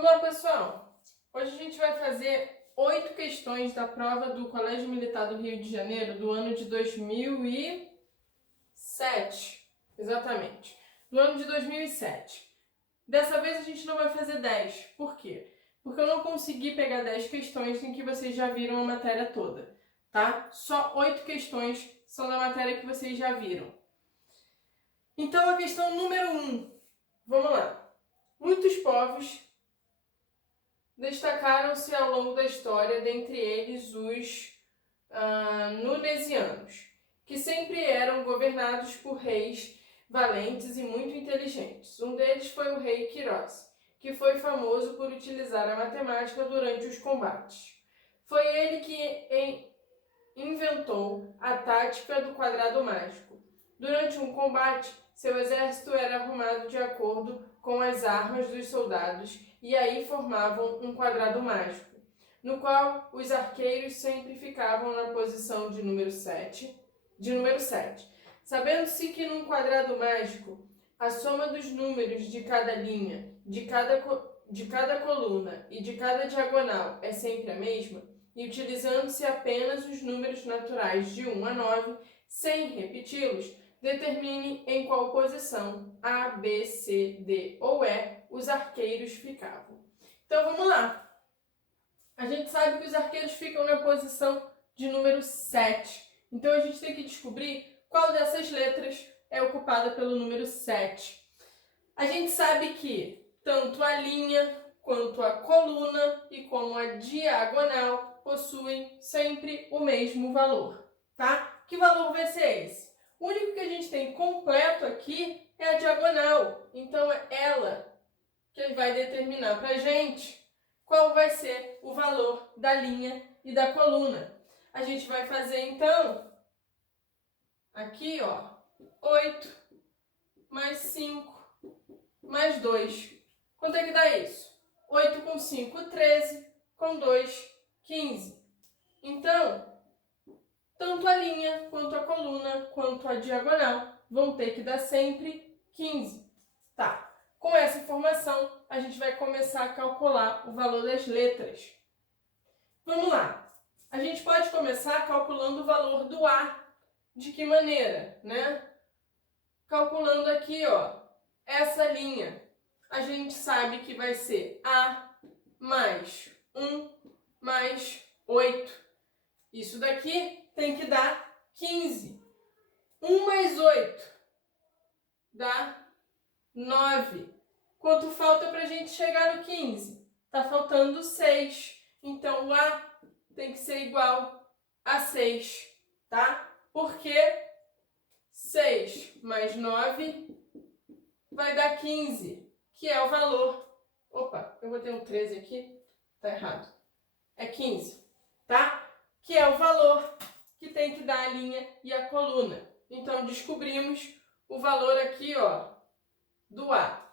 Vamos lá, pessoal. Hoje a gente vai fazer 8 questões da prova do Colégio Militar do Rio de Janeiro do ano de 2007. Exatamente. Do ano de 2007. Dessa vez a gente não vai fazer 10. Por quê? Porque eu não consegui pegar 10 questões em que vocês já viram a matéria toda, tá? Só 8 questões são da matéria que vocês já viram. Então, a questão número 1. Vamos lá. Muitos povos destacaram-se ao longo da história, dentre eles os nunesianos, que sempre eram governados por reis valentes e muito inteligentes. Um deles foi o rei Quirós, que foi famoso por utilizar a matemática durante os combates. Foi ele que inventou a tática do quadrado mágico. Durante um combate, seu exército era arrumado de acordo com as armas dos soldados e aí formavam um quadrado mágico, no qual os arqueiros sempre ficavam na posição de número 7. Sabendo-se que num quadrado mágico, a soma dos números de cada linha, de cada coluna e de cada diagonal é sempre a mesma, e utilizando-se apenas os números naturais de 1 a 9, sem repeti-los, determine em qual posição A, B, C, D ou E os arqueiros ficavam. Então vamos lá. A gente sabe que os arqueiros ficam na posição de número 7. Então a gente tem que descobrir qual dessas letras é ocupada pelo número 7. A gente sabe que tanto a linha quanto a coluna e como a diagonal possuem sempre o mesmo valor, tá? Que valor vai ser esse? O único que a gente tem completo aqui é a diagonal, então é ela que vai determinar para a gente qual vai ser o valor da linha e da coluna. A gente vai fazer então, aqui ó, 8 mais 5 mais 2. Quanto é que dá isso? 8 com 5, 13, com 2, 15. Então, tanto a linha, quanto a coluna, quanto a diagonal vão ter que dar sempre 15. Tá. Com essa informação, a gente vai começar a calcular o valor das letras. Vamos lá. A gente pode começar calculando o valor do A. De que maneira, né? Calculando aqui, ó, essa linha. A gente sabe que vai ser A mais 1 mais 8. Isso daqui tem que dar 15. 1 mais 8 dá 9. Quanto falta para a gente chegar no 15? Está faltando 6. Então, o A tem que ser igual a 6, tá? Porque 6 mais 9 vai dar 15, que é o valor. Opa, eu botei um 13 aqui, tá errado. É 15, tá? Que é o valor que tem que dar a linha e a coluna. Então, descobrimos o valor aqui, ó, do A.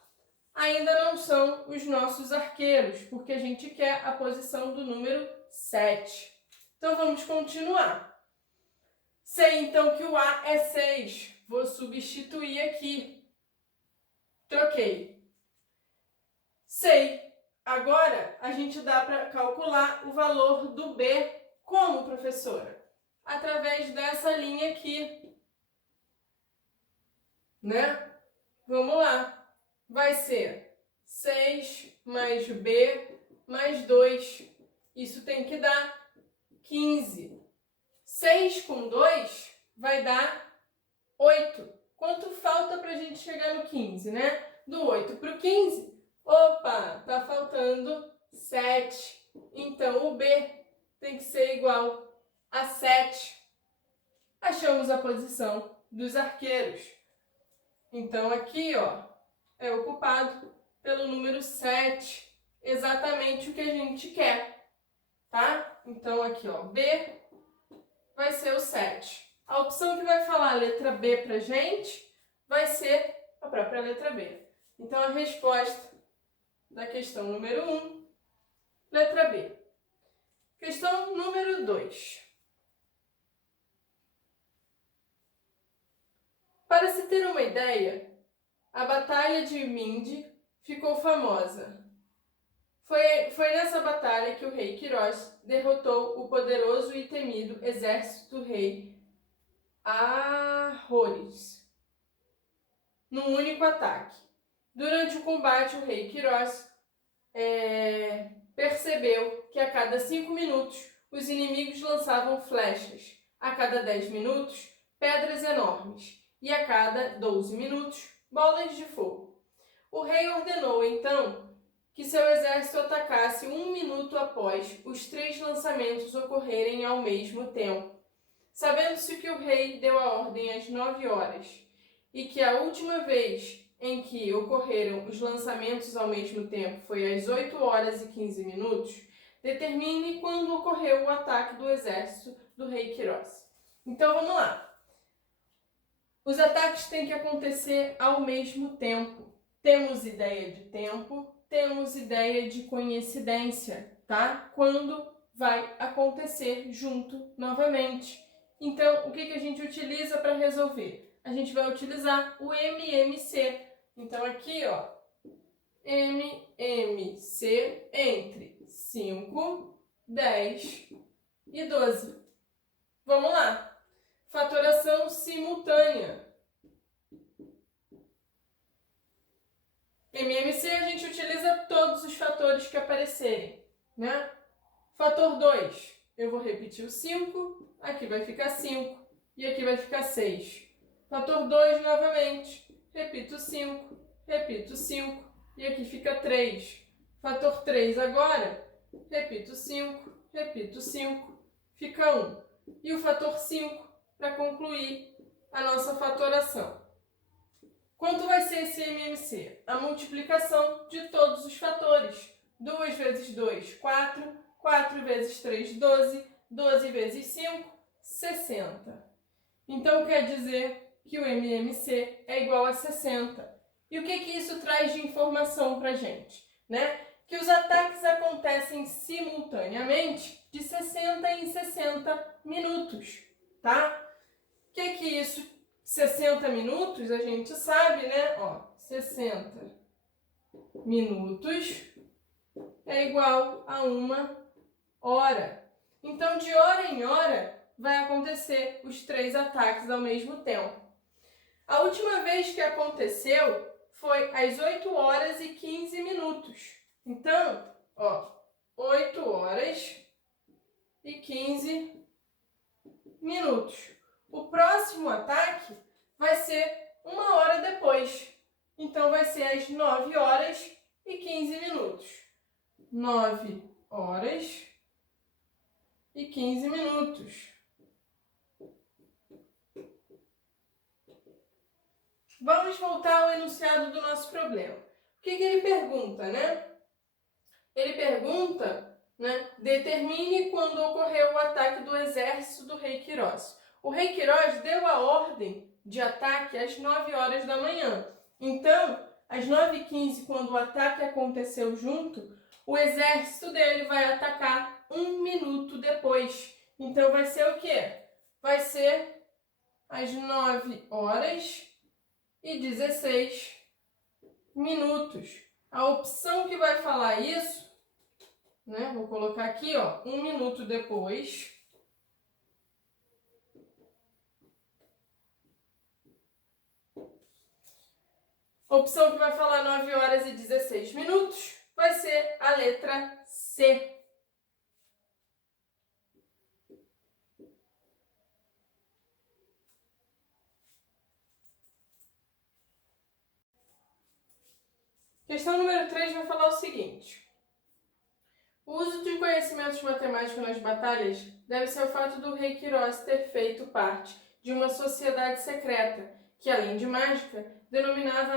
Ainda não são os nossos arqueiros, porque a gente quer a posição do número 7. Então, vamos continuar. Sei, então, que o A é 6. Vou substituir aqui. Troquei. Sei. Agora, a gente dá para calcular o valor do B. Como, professora? Através dessa linha aqui. Né? Vamos lá. Vai ser 6 mais B mais 2. Isso tem que dar 15. 6 com 2 vai dar 8. Quanto falta para a gente chegar no 15, né? Do 8 para o 15, opa, tá faltando 7. Então, o B tem que ser igual a 7. Achamos a posição dos arqueiros. Então, aqui, ó, é ocupado pelo número 7, exatamente o que a gente quer, tá? Então, aqui, ó, B vai ser o 7. A opção que vai falar a letra B pra gente vai ser a própria letra B. Então, a resposta da questão número 1, letra B. Questão número 2. Para se ter uma ideia, a Batalha de Mindi ficou famosa. Foi nessa batalha que o rei Quirós derrotou o poderoso e temido exército do rei Ahores, num único ataque. Durante o combate, o rei Quirós percebeu que a cada 5 minutos os inimigos lançavam flechas, a cada 10 minutos pedras enormes e a cada 12 minutos bolas de fogo. O rei ordenou então que seu exército atacasse 1 minuto após os 3 lançamentos ocorrerem ao mesmo tempo. Sabendo-se que o rei deu a ordem às 9 horas e que a última vez em que ocorreram os lançamentos ao mesmo tempo foi às 8 horas e 15 minutos, determine quando ocorreu o ataque do exército do rei Quirós. Então vamos lá. Os ataques têm que acontecer ao mesmo tempo. Temos ideia de tempo, temos ideia de coincidência, tá? Quando vai acontecer junto novamente. Então, o que a gente utiliza para resolver? A gente vai utilizar o MMC. Então, aqui, ó, MMC entre 5, 10 e 12. Vamos lá. Fatoração simultânea. MMC a gente utiliza todos os fatores que aparecerem, né? Fator 2, eu vou repetir o 5, aqui vai ficar 5 e aqui vai ficar 6. Fator 2 novamente, repito 5, repito 5 e aqui fica 3. Fator 3 agora, repito 5, repito 5, fica 1. E o fator 5 para concluir a nossa fatoração. Quanto vai ser esse MMC? A multiplicação de todos os fatores. 2 vezes 2, 4. 4 vezes 3, 12. 12 vezes 5, 60. Então, quer dizer que o MMC é igual a 60. E o que isso traz de informação para a gente? Né? Que os ataques acontecem simultaneamente de 60 em 60 minutos. Tá? O que isso 60 minutos, a gente sabe, né? Ó, 60 minutos é igual a 1 hora. Então, de hora em hora, vai acontecer os 3 ataques ao mesmo tempo. A última vez que aconteceu foi às 8 horas e 15 minutos. Então, ó, 8 horas e 15 minutos. O próximo ataque vai ser 1 hora depois. Então, vai ser às 9 horas e 15 minutos. 9 horas e 15 minutos. Vamos voltar ao enunciado do nosso problema. O que ele pergunta, né? Ele pergunta, né? Determine quando ocorreu o ataque do exército do rei Quirós. O rei Quirós deu a ordem de ataque às 9 horas da manhã. Então, às 9h15, quando o ataque aconteceu junto, o exército dele vai atacar 1 minuto depois. Então, vai ser o quê? Vai ser às 9 horas e 16 minutos. A opção que vai falar isso, né? Vou colocar aqui, ó, 1 minuto depois. A opção que vai falar 9 horas e 16 minutos vai ser a letra C. Questão número 3 vai falar o seguinte. O uso de conhecimentos matemáticos nas batalhas deve-se ao fato do rei Quirós ter feito parte de uma sociedade secreta que, além de mágica, dominava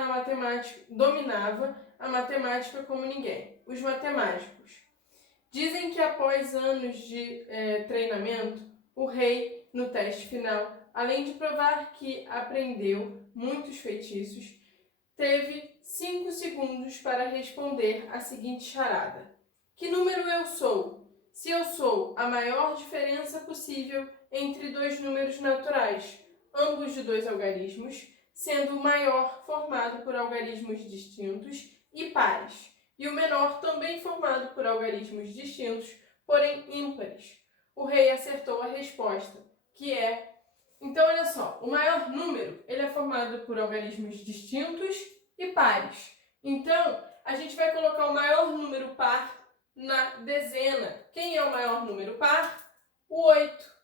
a matemática como ninguém, os matemáticos. Dizem que após anos de treinamento, o rei, no teste final, além de provar que aprendeu muitos feitiços, teve 5 segundos para responder a seguinte charada. Que número eu sou? Se eu sou a maior diferença possível entre 2 números naturais, ambos de 2 algarismos, sendo o maior formado por algarismos distintos e pares. e o menor também formado por algarismos distintos, porém ímpares. O rei acertou a resposta, que é... Então, olha só, o maior número ele é formado por algarismos distintos e pares. Então, a gente vai colocar o maior número par na dezena. Quem é o maior número par? O 8.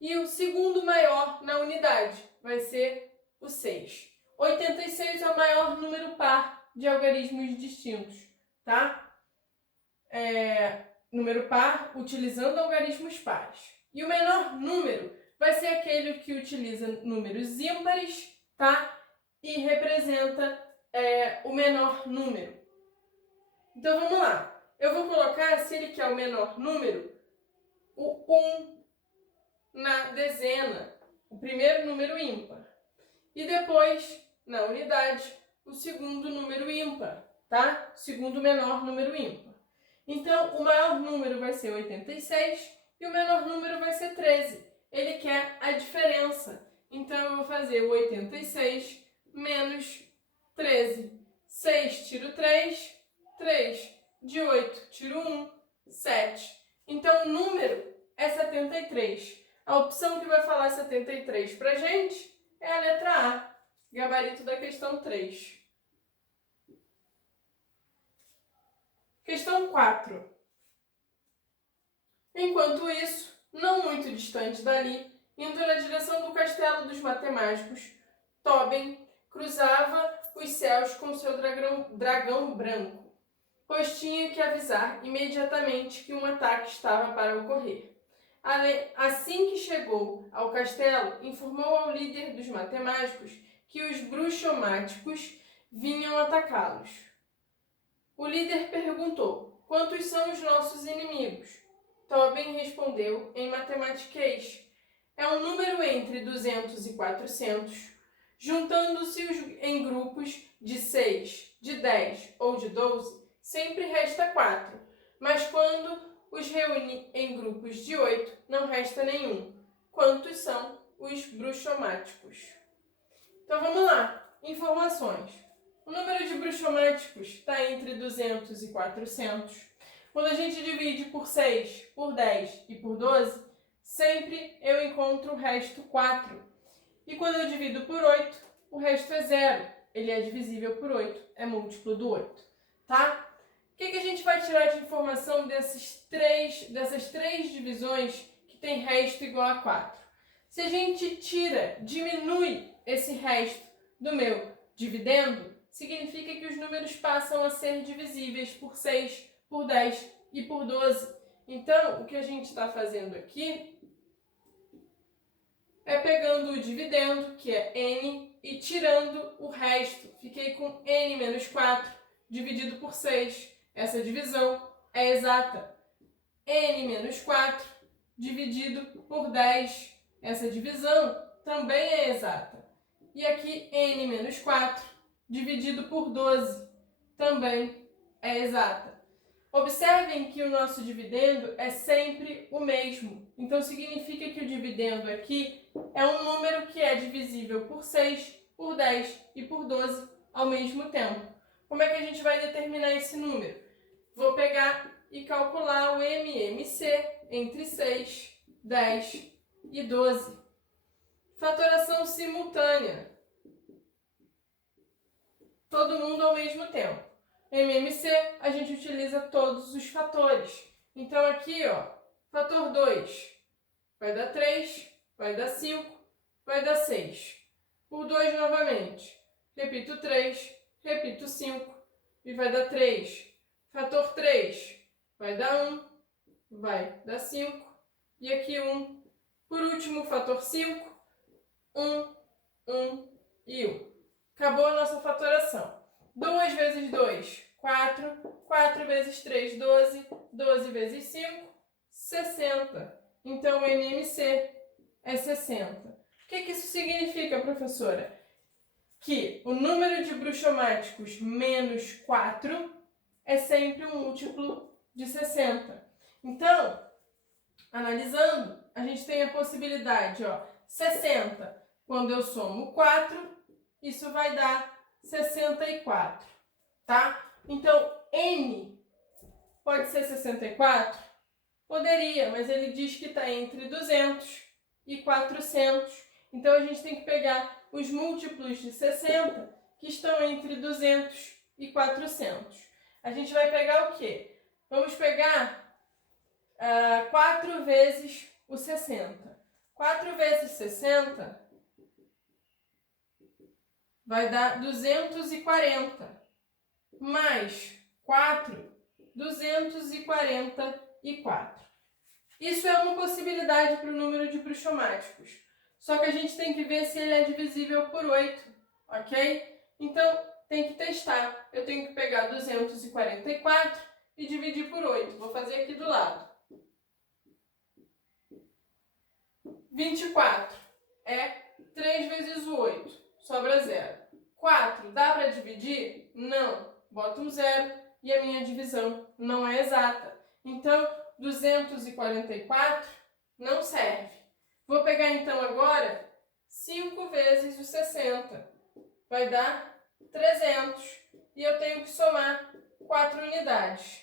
E o segundo maior na unidade vai ser o 6. 86 é o maior número par de algarismos distintos, tá? Número par utilizando algarismos pares. E o menor número vai ser aquele que utiliza números ímpares, tá? E representa o menor número. Então, vamos lá. Eu vou colocar, se ele quer o menor número, o 1 na dezena, o primeiro número ímpar. E depois, na unidade, o segundo número ímpar, tá? O segundo menor número ímpar. Então, o maior número vai ser 86 e o menor número vai ser 13. Ele quer a diferença. Então, eu vou fazer o 86 menos 13. 6 tiro 3, 3. De 8 tiro 1, 7. Então, o número é 73. A opção que vai falar 73 pra gente é a letra A, gabarito da questão 3. Questão 4. Enquanto isso, não muito distante dali, indo na direção do castelo dos matemáticos, Tobin cruzava os céus com seu dragão branco, pois tinha que avisar imediatamente que um ataque estava para ocorrer. Assim que chegou ao castelo, informou ao líder dos matemáticos que os bruxomáticos vinham atacá-los. O líder perguntou: quantos são os nossos inimigos? Tobin respondeu em matematiquês: é um número entre 200 e 400. Juntando-se em grupos de 6, de 10 ou de 12, sempre resta 4. Mas quando os reúne em grupos de 8, não resta nenhum. Quantos são os bruxomáticos? Então vamos lá. Informações. O número de bruxomáticos está entre 200 e 400. Quando a gente divide por 6, por 10 e por 12, sempre eu encontro o resto 4. E quando eu divido por 8, o resto é 0. Ele é divisível por 8, é múltiplo do 8. Tá? O que a gente vai tirar de informação dessas três divisões que tem resto igual a 4? Se a gente diminui esse resto do meu dividendo, significa que os números passam a ser divisíveis por 6, por 10 e por 12. Então, o que a gente está fazendo aqui é pegando o dividendo, que é n, e tirando o resto. Fiquei com n menos 4 dividido por 6. Essa divisão é exata. N menos 4 dividido por 10. Essa divisão também é exata. E aqui n menos 4 dividido por 12 também é exata. Observem que o nosso dividendo é sempre o mesmo. Então, significa que o dividendo aqui é um número que é divisível por 6, por 10 e por 12 ao mesmo tempo. Como é que a gente vai determinar esse número? Vou pegar e calcular o MMC entre 6, 10 e 12. Fatoração simultânea. Todo mundo ao mesmo tempo. MMC, a gente utiliza todos os fatores. Então aqui, ó, fator 2 vai dar 3, vai dar 5, vai dar 6. Por 2 novamente. Repito 3, repito 5 e vai dar 3. Fator 3 vai dar 1, vai dar 5 e aqui 1. Por último, fator 5, 1, 1 e 1. Acabou a nossa fatoração. 2 vezes 2, 4. 4 vezes 3, 12. 12 vezes 5, 60. Então, o NMC é 60. O que isso significa, professora? Que o número de bruxomáticos menos 4 é sempre um múltiplo de 60. Então, analisando, a gente tem a possibilidade, ó, 60. Quando eu somo 4, isso vai dar 64, tá? Então, N pode ser 64? Poderia, mas ele diz que está entre 200 e 400. Então, a gente tem que pegar os múltiplos de 60, que estão entre 200 e 400. A gente vai pegar o quê? Vamos pegar 4 vezes o 60. 4 vezes 60 vai dar 240. Mais 4, 244. Isso é uma possibilidade para o número de bruxomáticos. Só que a gente tem que ver se ele é divisível por 8, ok? Então, tem que testar. Eu tenho que pegar 244 e dividir por 8. Vou fazer aqui do lado. 24 é 3 vezes o 8, sobra 0. 4, dá para dividir? Não. Boto um 0 e a minha divisão não é exata. Então, 244 não serve. Vou pegar então agora 5 vezes o 60. Vai dar 300. E eu tenho que somar 4 unidades.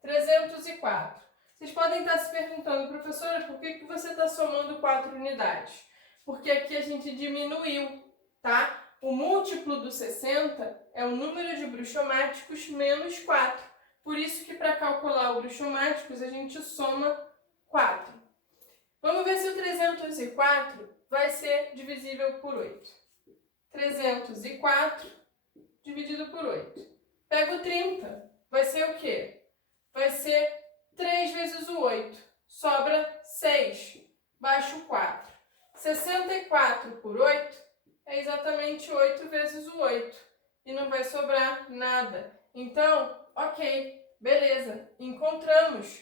304. Vocês podem estar se perguntando, professora, por que você está somando 4 unidades? Porque aqui a gente diminuiu, tá? O múltiplo do 60 é o número de bruxomáticos menos 4. Por isso que para calcular o bruxomáticos a gente soma 4. Vamos ver se o 304 vai ser divisível por 8. 304 dividido por 8. Pego 30. Vai ser o quê? Vai ser 3 vezes o 8. Sobra 6. Baixo 4. 64 por 8 é exatamente 8 vezes o 8. E não vai sobrar nada. Então, ok, beleza. Encontramos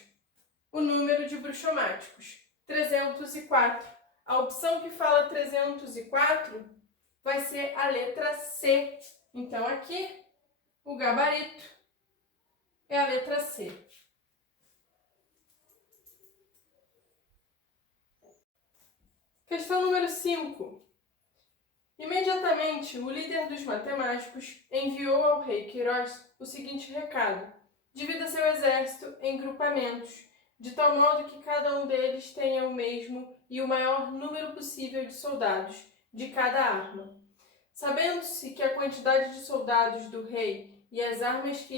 o número de bruxomáticos. 304. A opção que fala 304 vai ser a letra C. Então, aqui, o gabarito é a letra C. Questão número 5. Imediatamente, o líder dos matemáticos enviou ao rei Queiroz o seguinte recado: divida seu exército em grupamentos, de tal modo que cada um deles tenha o mesmo e o maior número possível de soldados de cada arma. Sabendo-se que a quantidade de soldados do rei e as armas que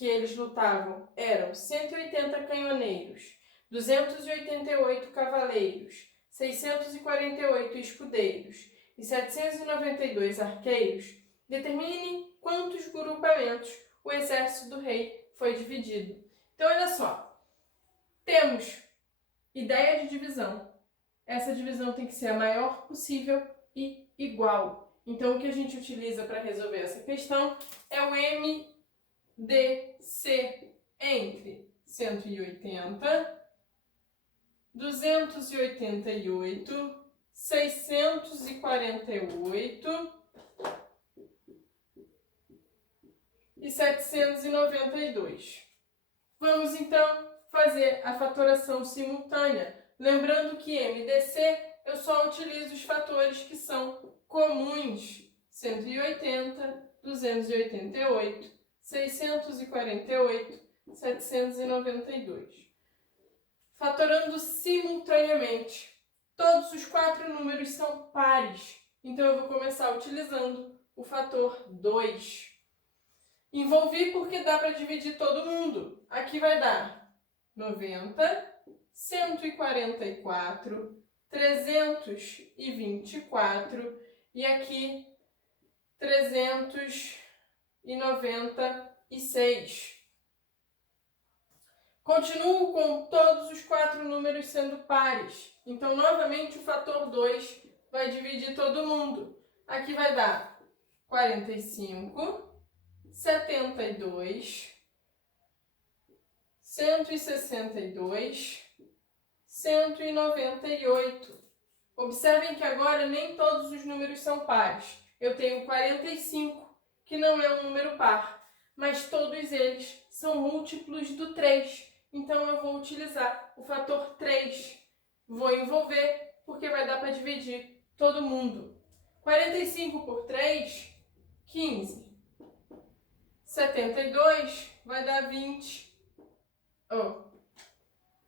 eles lutavam eram 180 canhoneiros, 288 cavaleiros, 648 escudeiros e 792 arqueiros, determine quantos grupamentos o exército do rei foi dividido. Então, olha só, temos ideia de divisão. Essa divisão tem que ser a maior possível e igual. Então, o que a gente utiliza para resolver essa questão é o MDC entre 180, 288, 648 e 792. Vamos, então, fazer a fatoração simultânea. Lembrando que MDC eu só utilizo os fatores que são comuns: 180, 288, 648, 792. Fatorando simultaneamente. Todos os 4 números são pares, então eu vou começar utilizando o fator 2. Envolvi porque dá para dividir todo mundo. Aqui vai dar 90, 144, 324 e aqui 396. Continuo com todos os 4 números sendo pares. Então, novamente, o fator 2 vai dividir todo mundo. Aqui vai dar 45, 72, 162, 198. Observem que agora nem todos os números são pares. Eu tenho 45, que não é um número par, mas todos eles são múltiplos do 3. Então, eu vou utilizar o fator 3. Vou envolver, porque vai dar para dividir todo mundo. 45 por 3, 15. 72 vai dar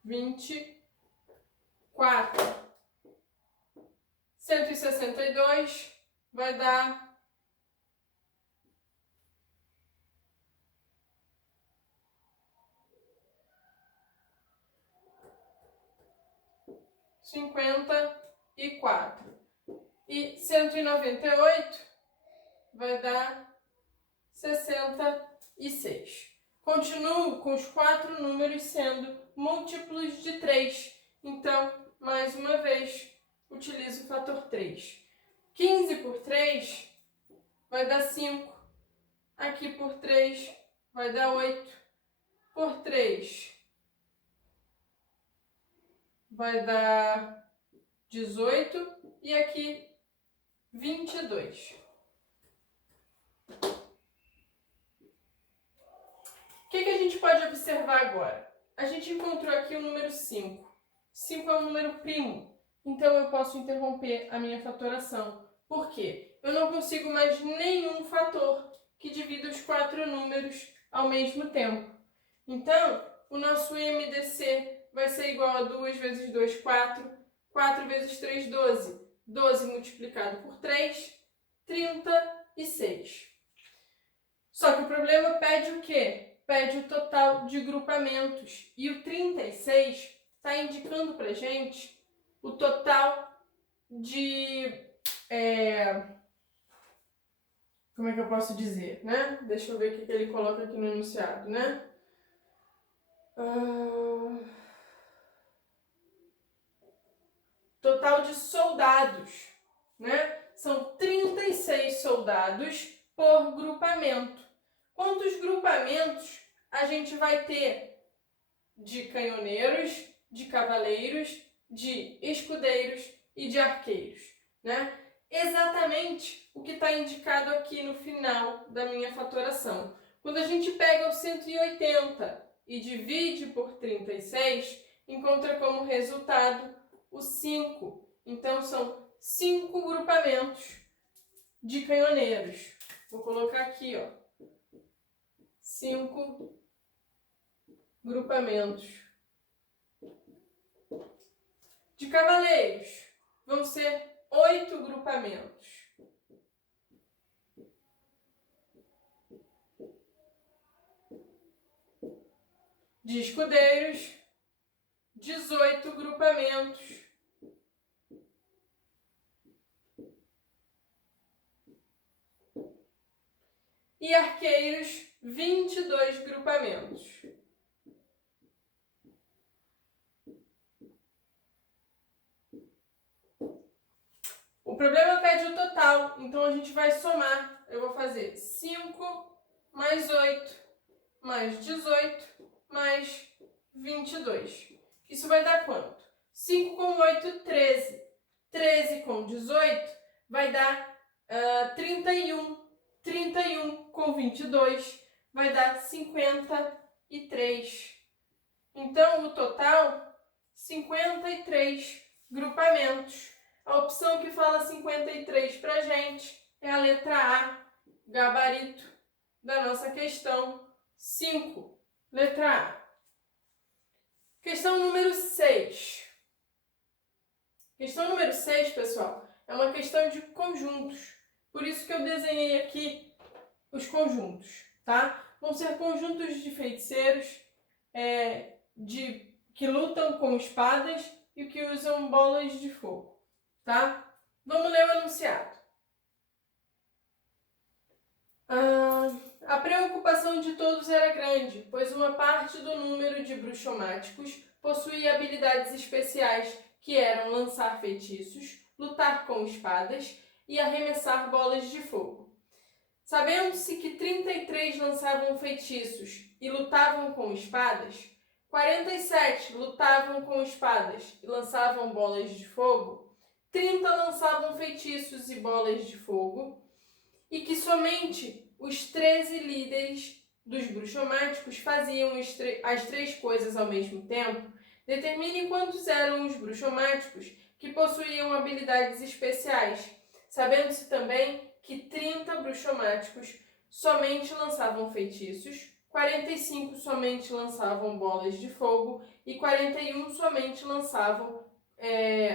24. 162 vai dar 54. E 198 vai dar 66. Continuo com os 4 números sendo múltiplos de 3. Então, mais uma vez, utilizo o fator 3. 15 por 3 vai dar 5. Aqui por 3 vai dar 8. Por 3 vai dar 18. E aqui 22. O que a gente pode observar agora? A gente encontrou aqui o número 5. 5 é um número primo, então eu posso interromper a minha fatoração. Por quê? Eu não consigo mais nenhum fator que divida os 4 números ao mesmo tempo. Então, o nosso MDC vai ser igual a 2 vezes 2, 4. 4 vezes 3, 12. 12 multiplicado por 3, 36. Só que o problema pede o quê? Pede o total de grupamentos. E o 36 está indicando para a gente o total de... como é que eu posso dizer, né? Deixa eu ver o que ele coloca aqui no enunciado, né? Total de soldados, né? São 36 soldados por grupamento. Quantos grupamentos a gente vai ter de canhoneiros, de cavaleiros, de escudeiros e de arqueiros, né? Exatamente o que está indicado aqui no final da minha fatoração. Quando a gente pega o 180 e divide por 36, encontra como resultado o 5. Então, são 5 grupamentos de canhoneiros. Vou colocar aqui, 5 grupamentos. De cavaleiros, vão ser 8 grupamentos. De escudeiros, 18 grupamentos. E arqueiros, 22 grupamentos. O problema pede o total, então a gente vai somar. Eu vou fazer 5 mais 8 mais 18 mais 22. Isso vai dar quanto? 5 com 8, 13. 13 com 18 vai dar 31. 31 com 22 vai dar 53. Então, o total, 53 grupamentos. A opção que fala 53 para a gente é a letra A, gabarito da nossa questão 5. Letra A. Questão número 6. Questão número 6, pessoal, é uma questão de conjuntos. Por isso que eu desenhei aqui os conjuntos, tá? Vão ser conjuntos de feiticeiros que lutam com espadas e que usam bolas de fogo, tá? Vamos ler o enunciado. A preocupação de todos era grande, pois uma parte do número de bruxomáticos possuía habilidades especiais que eram lançar feitiços, lutar com espadas e arremessar bolas de fogo. Sabendo-se que 33 lançavam feitiços e lutavam com espadas, 47 lutavam com espadas e lançavam bolas de fogo, 30 lançavam feitiços e bolas de fogo, e que somente os 13 líderes dos bruxomáticos faziam as 3 coisas ao mesmo tempo, determine quantos eram os bruxomáticos que possuíam habilidades especiais, sabendo-se também que 30 bruxomáticos somente lançavam feitiços, 45 somente lançavam bolas de fogo e 41 somente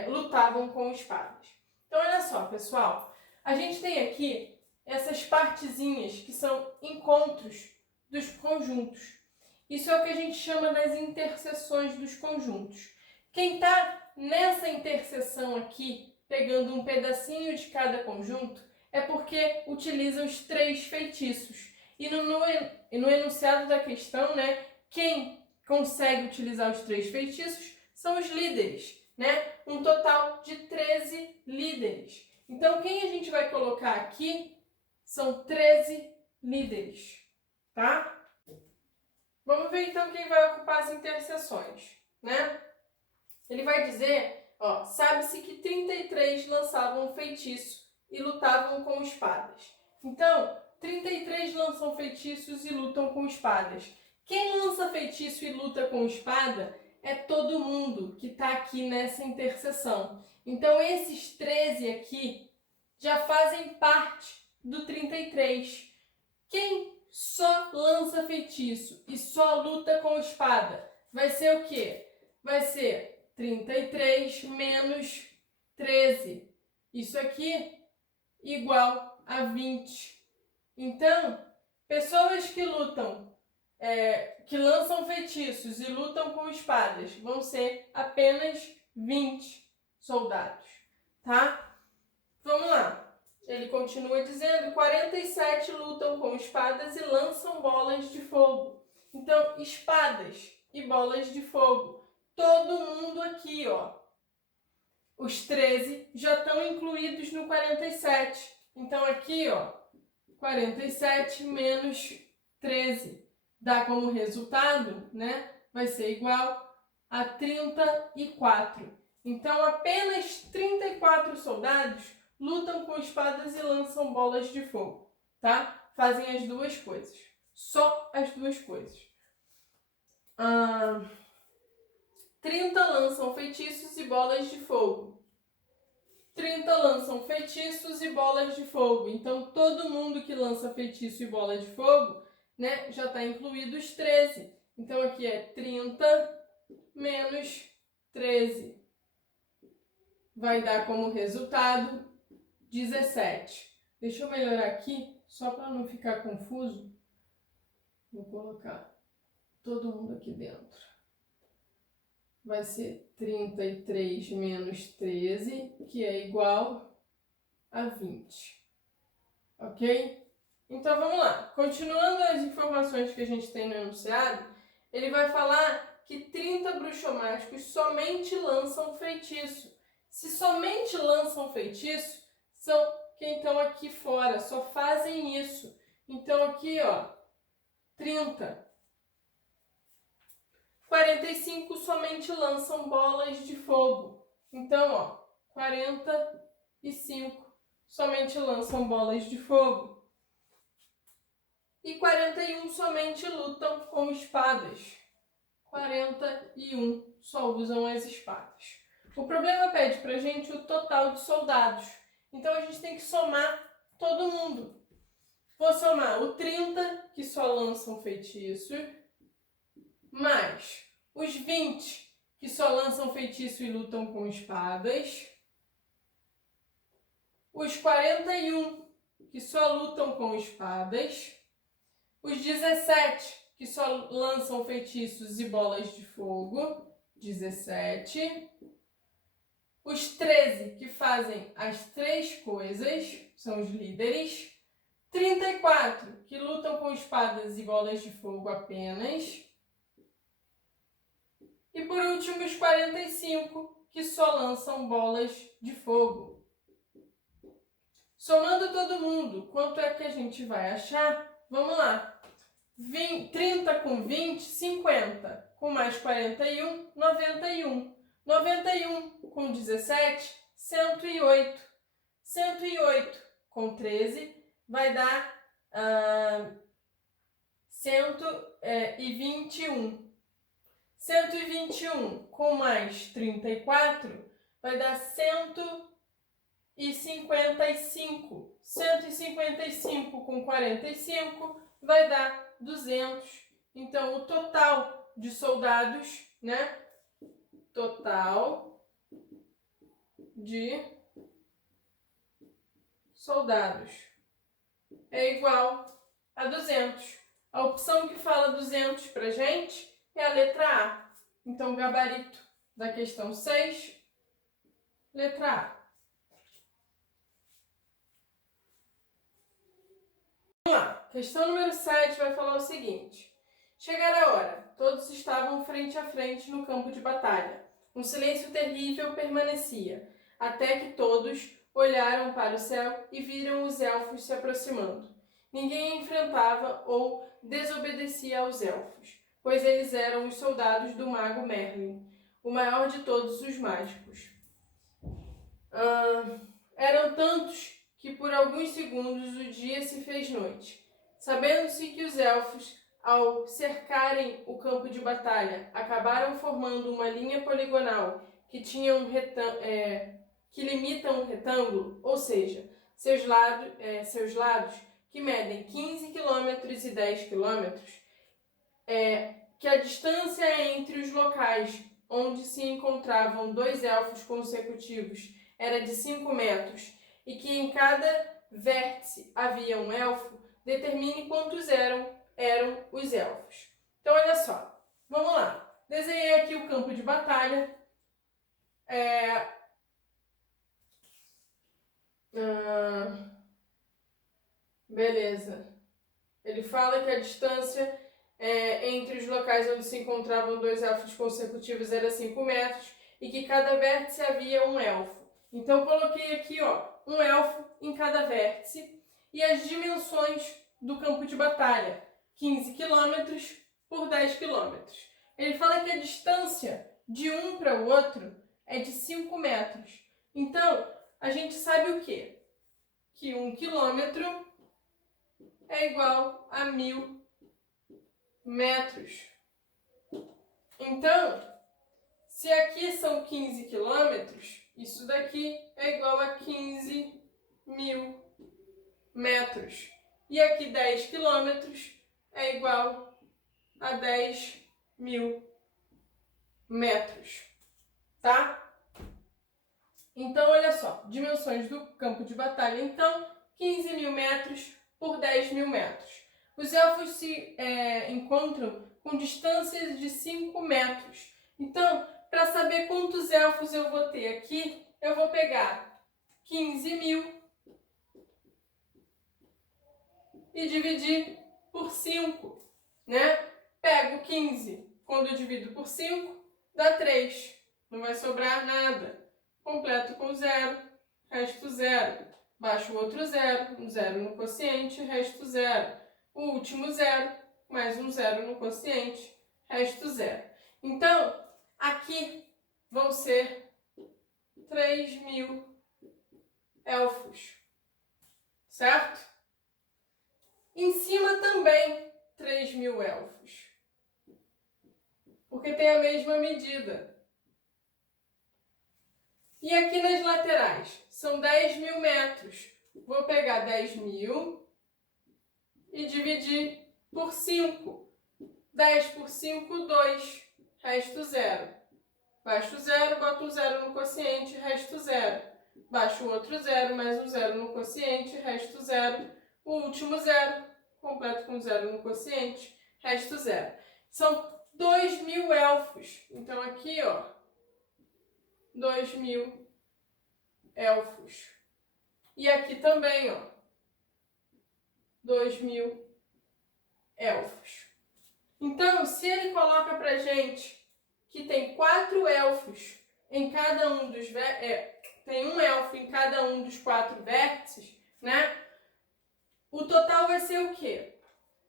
lutavam com espadas. Então, olha só, pessoal, a gente tem aqui essas partezinhas que são encontros dos conjuntos. Isso é o que a gente chama das interseções dos conjuntos. Quem está nessa interseção aqui, pegando um pedacinho de cada conjunto, é porque utiliza os 3 feitiços. E no enunciado da questão, né, quem consegue utilizar os 3 feitiços são os líderes, né? Um total de 13 líderes. Então, quem a gente vai colocar aqui são 13 líderes, tá? Vamos ver então quem vai ocupar as interseções, né? Ele vai dizer, ó, sabe-se que 33 lançavam feitiço e lutavam com espadas. Então, 33 lançam feitiços e lutam com espadas. Quem lança feitiço e luta com espada é todo mundo que está aqui nessa interseção. Então, esses 13 aqui já fazem parte do 33. Quem só lança feitiço e só luta com espada vai ser o quê? Vai ser 33 menos 13. Isso aqui igual a 20. Então, pessoas que lutam, que lançam feitiços e lutam com espadas vão ser apenas 20 soldados, tá? Vamos lá. Ele continua dizendo, 47 lutam com espadas e lançam bolas de fogo. Então, espadas e bolas de fogo. Todo mundo aqui, ó. Os 13 já estão incluídos no 47. Então, aqui, ó, 47 menos 13 dá como resultado, né? Vai ser igual a 34. Então, apenas 34 soldados lutam com espadas e lançam bolas de fogo, tá? Fazem as duas coisas. Só as duas coisas. 30 lançam feitiços e bolas de fogo. 30 lançam feitiços e bolas de fogo. Então, todo mundo que lança feitiço e bola de fogo, né, já está incluído os 13. Então, aqui é 30 menos 13. Vai dar como resultado 17. Deixa eu melhorar aqui, só para não ficar confuso. Vou colocar todo mundo aqui dentro. Vai ser 33 menos 13, que é igual a 20. Ok? Então, vamos lá. Continuando as informações que a gente tem no enunciado, ele vai falar que 30 bruxomáticos somente lançam feitiço. Se somente lançam feitiço, são quem estão aqui fora, só fazem isso. Então, aqui, ó, 30. 45 somente lançam bolas de fogo. Então, ó, 45 somente lançam bolas de fogo. E 41 somente lutam com espadas. 41 só usam as espadas. O problema pede pra gente o total de soldados. Então, a gente tem que somar todo mundo. Vou somar o 30, que só lançam feitiço, mais os 20, que só lançam feitiço e lutam com espadas, os 41, que só lutam com espadas, os 17, que só lançam feitiços e bolas de fogo, 17, os 13, que fazem as 3 coisas, são os líderes, 34, que lutam com espadas e bolas de fogo apenas, e por último os 45, que só lançam bolas de fogo. Somando todo mundo, quanto é que a gente vai achar? Vamos lá. 30 com 20, 50. Com mais 41, 91. 91 com 17, 108. 108 com 13 vai dar 121. 121 com mais 34 vai dar 155. 155 com 45 vai dar 200. Então, o total de soldados, né? Total de soldados é igual a 200. A opção que fala 200 pra gente é a letra A. Então, gabarito da questão 6, letra A. Vamos lá. Questão número 7 vai falar o seguinte. Chegara a hora. Todos estavam frente a frente no campo de batalha. Um silêncio terrível permanecia, até que todos olharam para o céu e viram os elfos se aproximando. Ninguém enfrentava ou desobedecia aos elfos, pois eles eram os soldados do mago Merlin, o maior de todos os mágicos. Eram tantos que por alguns segundos o dia se fez noite. Sabendo-se que os elfos, ao cercarem o campo de batalha, acabaram formando uma linha poligonal que tinha que limita um retângulo, ou seja, seus lados que medem 15 km e 10 km, que a distância entre os locais onde se encontravam dois elfos consecutivos era de 5 metros e que em cada vértice havia um elfo, determine quantos eram os elfos. Então, olha só. Vamos lá. Desenhei aqui o campo de batalha. Beleza. Ele fala que a distância entre os locais onde se encontravam dois elfos consecutivos era 5 metros e que cada vértice havia um elfo. Então, coloquei aqui, um elfo em cada vértice e as dimensões do campo de batalha, 15 km por 10 km. Ele fala que a distância de um para o outro é de 5 metros. Então, a gente sabe o quê? Que 1 quilômetro é igual a 1000 metros. Então, se aqui são 15 quilômetros, isso daqui é igual a 15.000 metros. E aqui 10 quilômetros é igual a 10.000 metros. Tá? Então, olha só. Dimensões do campo de batalha. Então, 15.000 metros por 10.000 metros. Os elfos se encontram com distâncias de 5 metros. Então, para saber quantos elfos eu vou ter aqui, eu vou pegar 15.000 e dividir por 5, né? Pego 15, quando eu divido por 5, dá 3. Não vai sobrar nada. Completo com 0, resto 0. Baixo o outro 0, um 0 no quociente, resto 0. O último 0, mais um 0 no quociente, resto 0. Então, aqui vão ser 3.000 elfos, certo? Em cima também 3.000 elfos, porque tem a mesma medida. E aqui nas laterais são 10.000 metros. Vou pegar 10.000 e dividir por 5. 10 por 5, 2. Resto 0. Baixo o 0, boto um 0 no quociente, resto 0. Baixo o outro 0, mais um 0 no quociente, resto 0. O último 0, completo com 0 no quociente, resto 0. São 2.000 elfos. Então aqui, 2.000 elfos. E aqui também, 2.000 elfos. Então, se ele coloca pra gente que tem 4 elfos em cada um dos tem um elfo em cada um dos 4 vértices, né? O total vai ser o quê?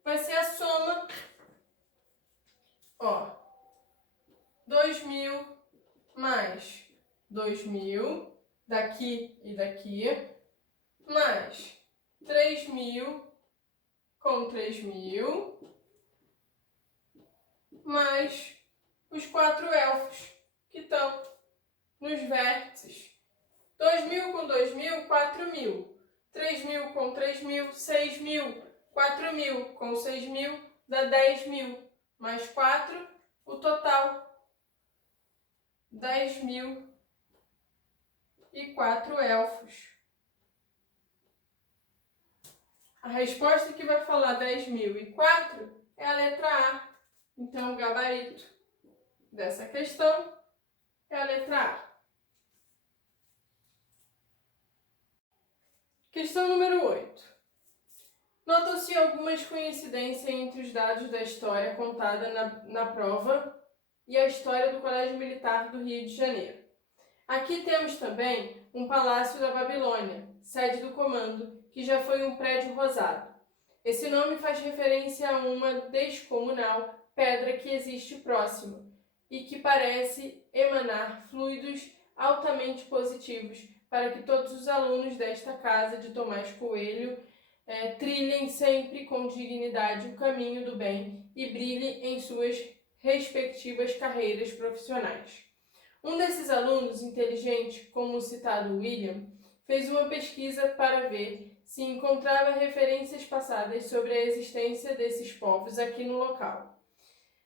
Vai ser a soma, 2.000 mais 2.000 daqui e daqui, mais 3.000 com 3.000, mais os 4 elfos que estão nos vértices. 2.000 com 2.000, 4.000. 3.000 com 3.000, 6.000. 4.000 com 6.000 dá 10.000. mais 4, o total 10.004 elfos. A resposta que vai falar 10.004 é a letra A. Então, o gabarito dessa questão é a letra A. Questão número 8. Notam-se algumas coincidências entre os dados da história contada na prova e a história do Colégio Militar do Rio de Janeiro. Aqui temos também um palácio da Babilônia, sede do comando, que já foi um prédio rosado. Esse nome faz referência a uma descomunal pedra que existe próxima e que parece emanar fluidos altamente positivos para que todos os alunos desta casa de Tomás Coelho trilhem sempre com dignidade o caminho do bem e brilhem em suas respectivas carreiras profissionais. Um desses alunos, inteligente, como o citado William, fez uma pesquisa para ver se encontrava referências passadas sobre a existência desses povos aqui no local.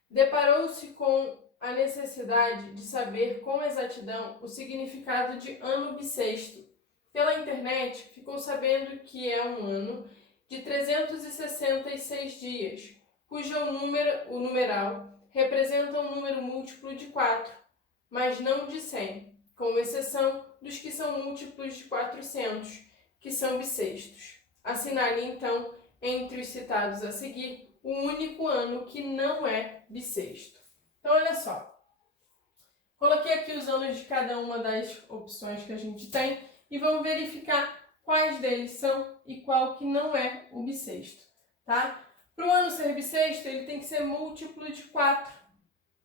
Deparou-se com a necessidade de saber com exatidão o significado de ano bissexto. Pela internet, ficou sabendo que é um ano de 366 dias, cujo o numeral representa um número múltiplo de 4, mas não de 100, com exceção dos que são múltiplos de 400, que são bissextos. Assinale, então, entre os citados a seguir, o único ano que não é bissexto. Então, olha só. Coloquei aqui os anos de cada uma das opções que a gente tem e vamos verificar quais deles são e qual que não é o bissexto, tá? Para o ano ser bissexto, ele tem que ser múltiplo de 4.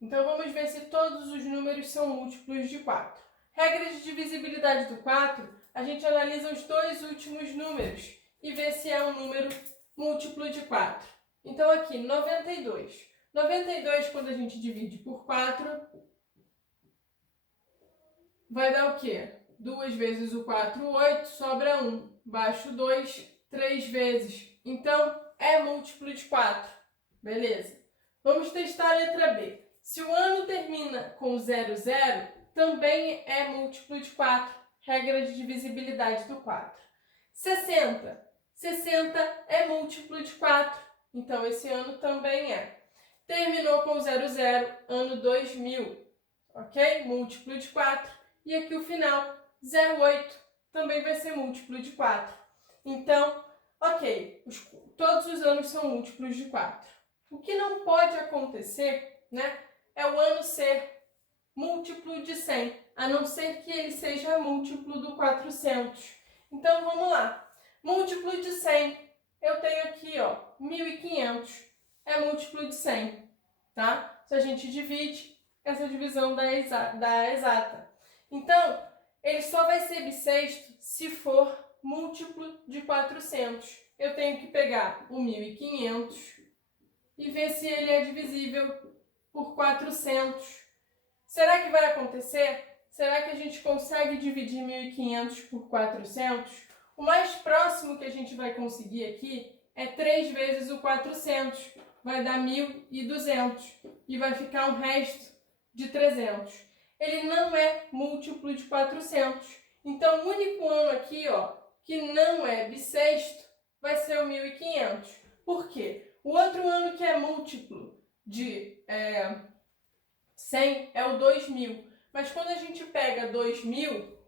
Então, vamos ver se todos os números são múltiplos de 4. Regra de divisibilidade do 4, a gente analisa os dois últimos números e vê se é um número múltiplo de 4. Então, aqui, 92. 92, quando a gente divide por 4, vai dar o quê? 2 vezes o 4, 8, sobra 1. Baixo 2, 3 vezes. Então, é múltiplo de 4. Beleza. Vamos testar a letra B. Se o ano termina com 00, também é múltiplo de 4. Regra de divisibilidade do 4. 60. 60 é múltiplo de 4. Então, esse ano também é. Terminou com 00, ano 2000. Ok? Múltiplo de 4. E aqui o final, 08, também vai ser múltiplo de 4. Então, ok, todos os anos são múltiplos de 4. O que não pode acontecer, né, é o ano ser múltiplo de 100, a não ser que ele seja múltiplo do 400. Então, vamos lá. Múltiplo de 100, eu tenho aqui, ó, 1.500, é múltiplo de 100, tá? Se a gente divide, essa divisão dá exata. Então, ele só vai ser bissexto se for múltiplo de 400. Eu tenho que pegar o 1.500 e ver se ele é divisível por 400. Será que vai acontecer? Será que a gente consegue dividir 1.500 por 400? O mais próximo que a gente vai conseguir aqui é 3 vezes o 400. Vai dar 1.200 e vai ficar um resto de 300. Ele não é múltiplo de 400. Então, o único ano aqui, ó, que não é bissexto, vai ser o 1.500. Por quê? O outro ano que é múltiplo de 100 é o 2000. Mas quando a gente pega 2000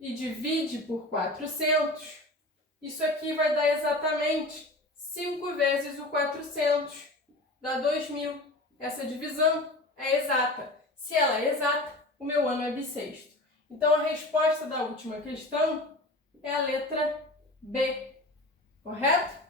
e divide por 400, isso aqui vai dar exatamente 5 vezes o 400. Dá 2000. Essa divisão é exata. Se ela é exata, o meu ano é bissexto. Então, a resposta da última questão é a letra B. Correto?